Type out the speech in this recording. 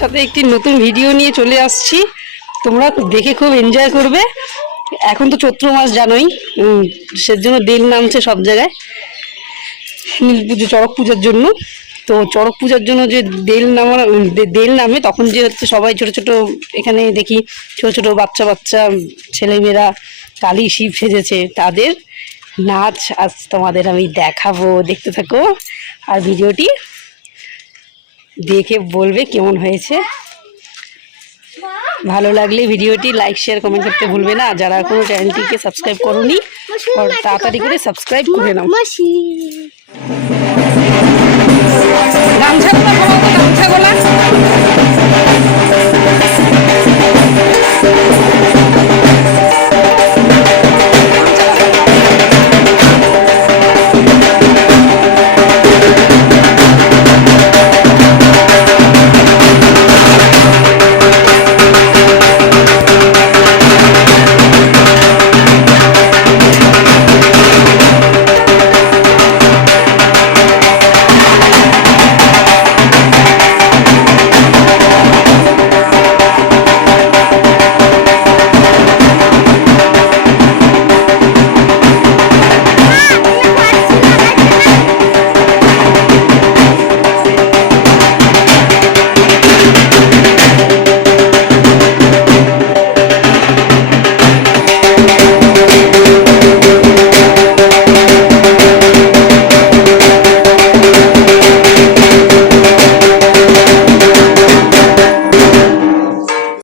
সাথে একটি নতুন ভিডিও নিয়ে চলে আসছি। তোমরা দেখে খুব এনজয় করবে। এখন তো চৈত্র মাস জানোই, সেজন্য দেল নামছে সব জায়গায় নীল পুজো, চড়ক পূজার জন্য। তো চড়ক পূজার জন্য যে দেল নামে, তখন যে হচ্ছে সবাই ছোট ছোট, এখানে দেখি ছোট ছোট বাচ্চা বাচ্চা ছেলেমেয়েরা কালী শিব সেজেছে, তাদের নাচ আজ তোমাদের আমি দেখাবো, দেখতে থাকো। আর ভিডিওটি দেখে বলবে কেমন হয়েছে। ভালো লাগলে ভিডিওটি লাইক শেয়ার কমেন্ট করতে ভুলবে না। যারা কোনো চ্যানেলটিকে সাবস্ক্রাইব করোনি, তাড়াতাড়ি করে সাবস্ক্রাইব করে নাও। গামছাগুলো, গামছাগুলা